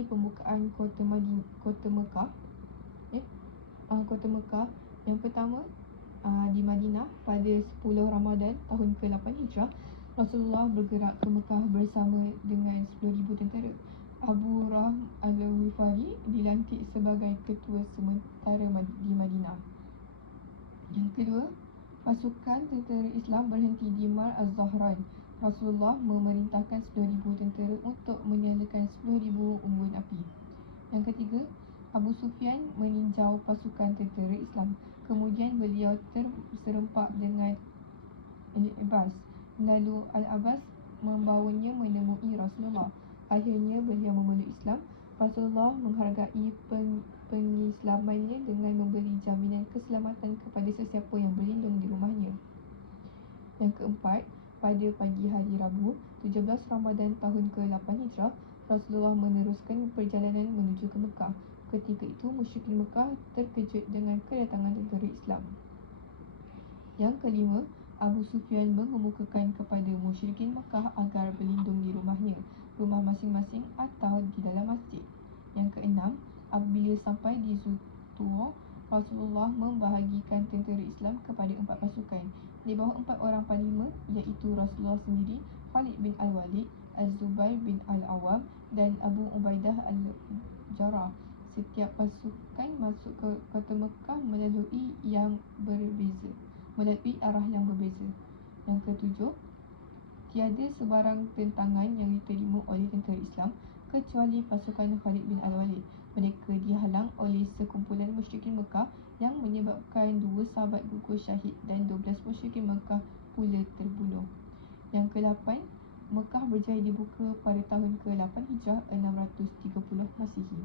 kali pembukaan kota Mekah. Kota Mekah yang pertama di Madinah pada 10 Ramadan tahun ke-8 Hijrah. Rasulullah bergerak ke Mekah bersama dengan 10,000 tentera. Abu Rahm Al-Ghifari dilantik sebagai ketua sementara di Madinah. Yang kedua, pasukan tentera Islam berhenti di Mar Az-Zahran. Rasulullah memerintahkan 10,000 tentera untuk menyalakan 10,000 unggun api. Yang ketiga, Abu Sufyan meninjau pasukan tentera Islam. Kemudian beliau terserempak dengan Al-Abbas. Lalu Al-Abbas membawanya menemui Rasulullah. Akhirnya beliau memeluk Islam. Rasulullah menghargai pengislamannya dengan memberi jaminan keselamatan kepada sesiapa yang berlindung di rumahnya. Yang keempat, pada pagi hari Rabu 17 Ramadan tahun ke-8 Hijrah, Rasulullah meneruskan perjalanan menuju ke Mekah. Ketika itu musyrikin Mekah terkejut dengan kedatangan tentera Islam. Yang kelima, Abu Sufyan mengemukakan kepada musyrikin Mekah agar berlindung di rumah masing-masing atau di dalam masjid. Yang keenam, apabila sampai di Zutuwa, Rasulullah membahagikan tentera Islam kepada 4 pasukan. Di bawah 4 orang panglima, iaitu Rasulullah sendiri, Khalid bin Al-Walid, Az-Zubair bin Al-Awam dan Abu Ubaidah Al-Jarrah. Setiap pasukan masuk ke kota Mekah melalui arah yang berbeza. Yang ketujuh, tiada sebarang tentangan yang diterima oleh tentera Islam kecuali pasukan Khalid bin Al-Walid. Mereka dihalang oleh sekumpulan musyrikin Mekah yang menyebabkan 2 sahabat gugur syahid dan 12 musyrikin Mekah pula terbunuh. Yang ke-8, Mekah berjaya dibuka pada tahun ke-8 Hijrah 630 Masihi.